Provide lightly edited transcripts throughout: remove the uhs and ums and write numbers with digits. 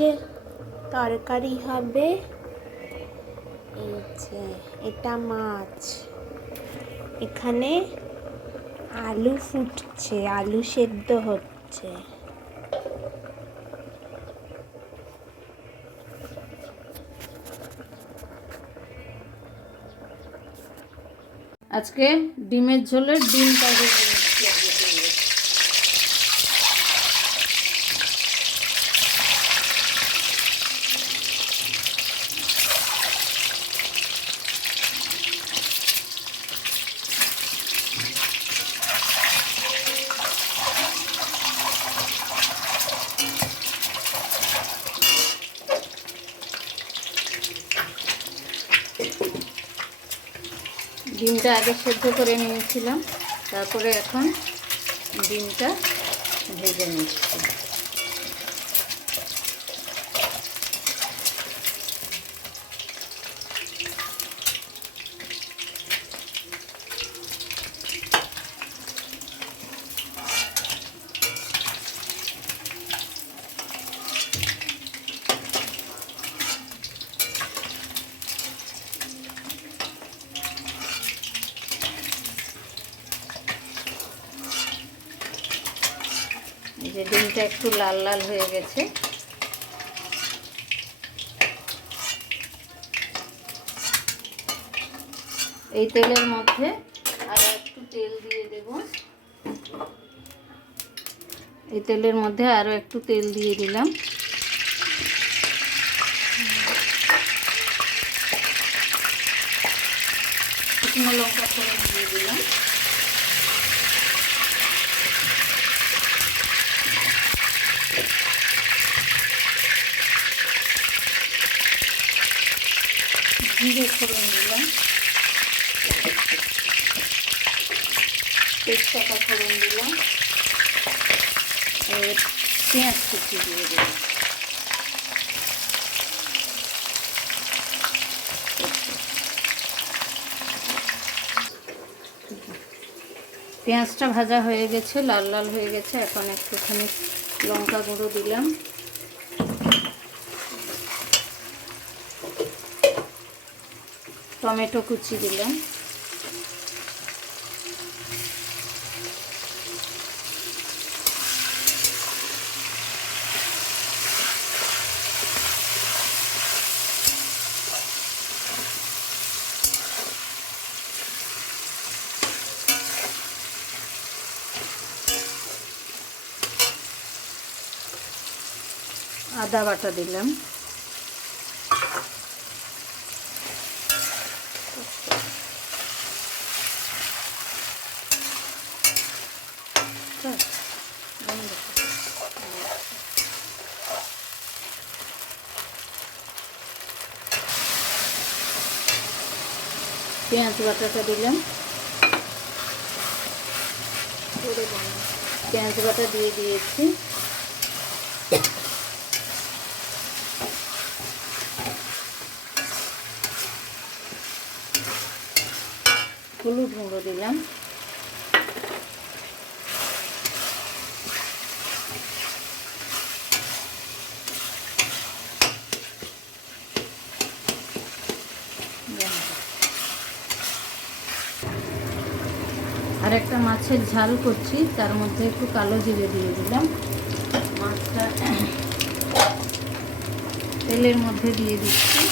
ডিমের তরকারি হবে। এই যে এটা মাছ, এখানে আলু ফুটছে, আলু সেদ্ধ হচ্ছে। আজকে ডিমের ঝোলের ডিমটা ভেজে নিচ্ছি। ডিমটা আগে সেদ্ধ করে নিয়েছিলাম, তারপরে এখন ডিমটা ভেজে নিচ্ছি। এই যে ডিমটা একটু লাল লাল হয়ে গেছে, এই তেলের মধ্যে আরো একটু তেল দিয়ে দেব। এই তেলের মধ্যে আরো একটু তেল দিয়ে দিলাম। শুকনো লঙ্কা ফোড়ন দিয়ে দিলাম। জিরে ফোড়ন দিলাম, তেজপাতা ফোড়ন দিলাম, এবার পেঁয়াজ কুচি দিয়ে দিলাম। পেঁয়াজটা ভাজা হয়ে গেছে, লাল লাল হয়ে গেছে। এখন একটুখানি লঙ্কা গুঁড়ো দিলাম, টমেটো কুচি দিলাম, আদা বাটা দিলাম, পেঁয়াজ বাটাটা দিলাম, পেঁয়াজ বাটা দিয়ে দিয়েছি। হলুদ গুঁড়ো দিলাম, আর একটা মাছের ঝাল করছি, তার মধ্যে একটু কালো জিরে দিয়ে দিলাম। মাছটা তেলের মধ্যে দিয়ে দিচ্ছি।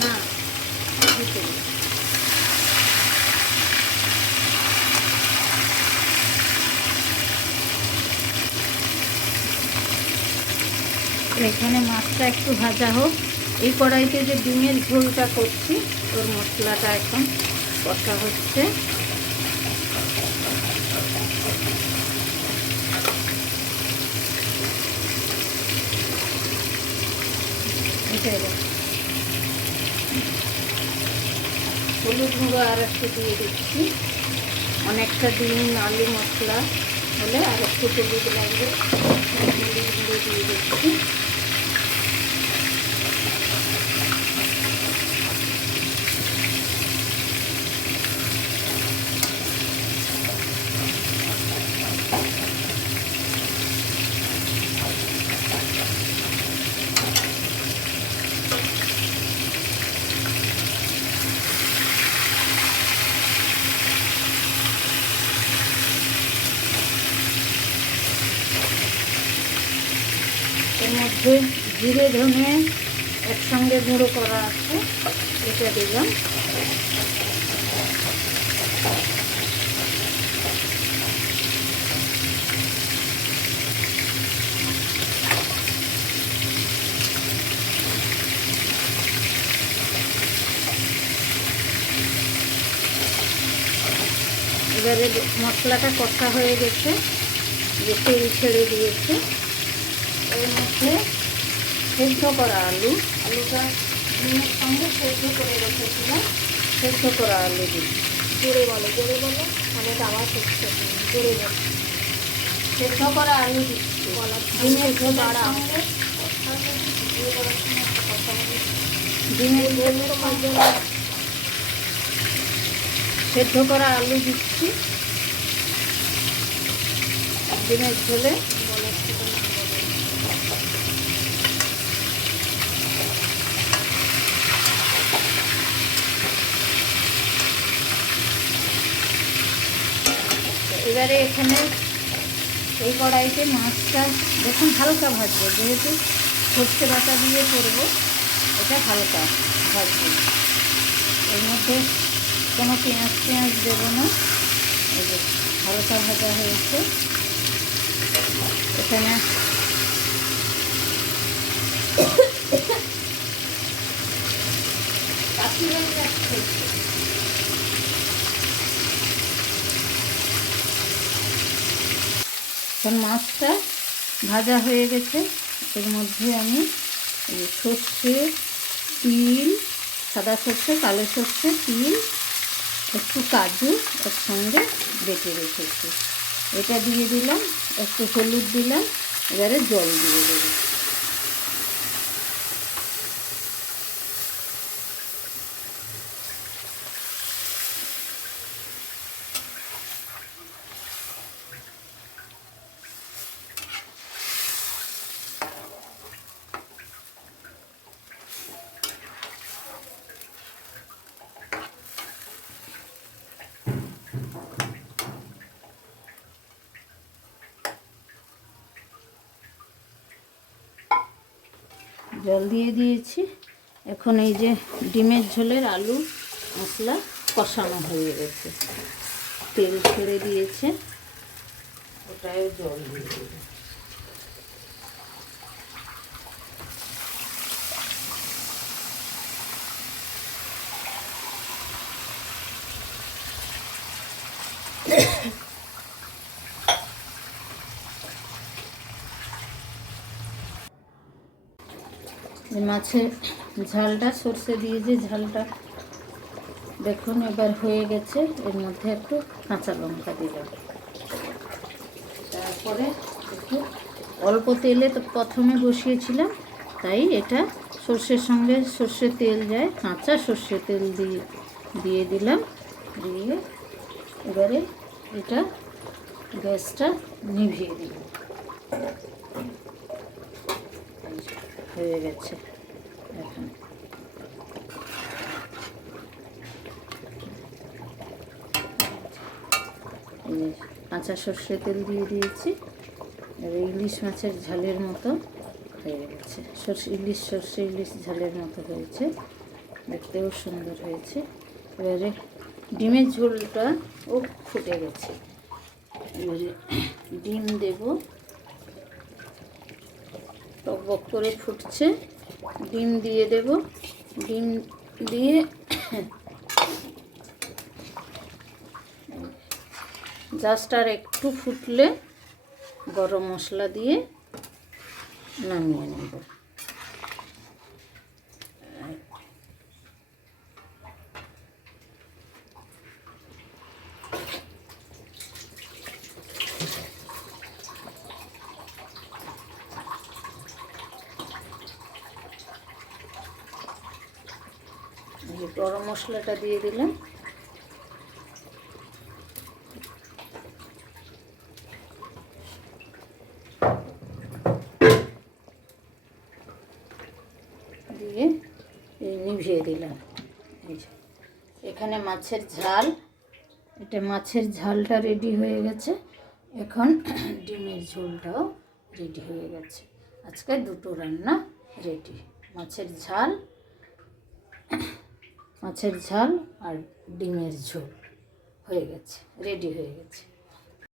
না এখানে মাছটা একটু ভাজা হোক। এই কড়াইতে যে ডিমের ঝোলটা করছি, ওর মশলাটা এখন কষা হচ্ছে। হলুদ গুঁড়ো আর একটু দিয়ে দিচ্ছি। অনেকটা ডিম আলু মশলা হলে আর একটু হলুদ লাগবে, হলুদ গুঁড়ো দিয়ে দিচ্ছি। মধ্যে জিরে ধনে একসঙ্গে গুঁড়ো করা আছে, এটা দিলাম। এবারে মশলাটা কষা হয়ে গেছে, যে তেল ছেড়ে দিয়েছে। এর মধ্যে সেদ্ধ করা আলুটা ডিমের সঙ্গে সেদ্ধ করে রেখেছিলাম, সেদ্ধ করা আলু দিই। জোরে বলো অনেক আওয়াজ হচ্ছে, জোরে বলো। সেদ্ধ করা আলু দিচ্ছি ডিমের ঝোলের সঙ্গে। ডিমের ঝোল সেদ্ধ করা আলু দিচ্ছি ডিমের ঝোলে। এবারে এখানে এই কড়াইতে মাছটা দেখুন হালকা ভাজবো, যেহেতু সর্ষে বাটা দিয়ে করবো, এটা হালকা ভাজবো। এর মধ্যে কোনো পেঁয়াজ দেবো না, এই যে হালকা ভাজা হয়েছে। এখানে এখন মাছটা ভাজা হয়ে গেছে। এর মধ্যে আমি সর্ষে, তিল, সাদা সর্ষে, কালো সর্ষে, তিল, একটু কাজু একসঙ্গে বেটে রেখেছি, এটা দিয়ে দিলাম। একটু হলুদ দিলাম, এবারে জল দিয়ে দেবো। জল দিয়ে দিয়েছি। এখন এই যে ডিমের ঝোলের আলু মশলা কষানো হয়ে গেছে, তেল ছেড়ে দিয়েছে, ওটাও জল দিয়ে দেবে। মাছের ঝালটা, সর্ষে দিয়ে যে ঝালটা দেখুন এবার হয়ে গেছে। এর মধ্যে একটু কাঁচা লঙ্কা দিলাম, তারপরে একটু অল্প তেলে তো প্রথমে বসিয়েছিলাম, তাই এটা সর্ষের সঙ্গে সর্ষের তেল যায়, কাঁচা সর্ষের তেল দিয়ে দিলাম। দিয়ে এবারে এটা গ্যাসটা নিভিয়ে দিলাম। হয়ে গেছে। এখন কাঁচা সর্ষে তেল দিয়ে দিয়েছি। এবার ইলিশ মাছের ঝালের মতো হয়ে গেছে, সর্ষে ইলিশ ঝালের মতো হয়েছে, দেখতেও সুন্দর হয়েছে। এবারে ডিমের ঝোলটা ও ফুটে গেছে, এবারে ডিম দেব। টকবক করে ফুটছে, ডিম দিয়ে দেব। ডিম দিয়ে জাস্ট আর একটু ফুটলে গরম মশলা দিয়ে নামিয়ে নেব। গরম মশলাটা দিয়ে দিলাম। দিয়ে নিভিয়ে দিলাম। এখানে মাছের ঝাল, এটা মাছের ঝালটা রেডি হয়ে গেছে। এখন ডিমের ঝোলটাও রেডি হয়ে গেছে। আজকে দুটো রান্না রেডি। মাছের ঝাল আর ডিমের ঝোল হয়ে গেছে, রেডি হয়ে গেছে।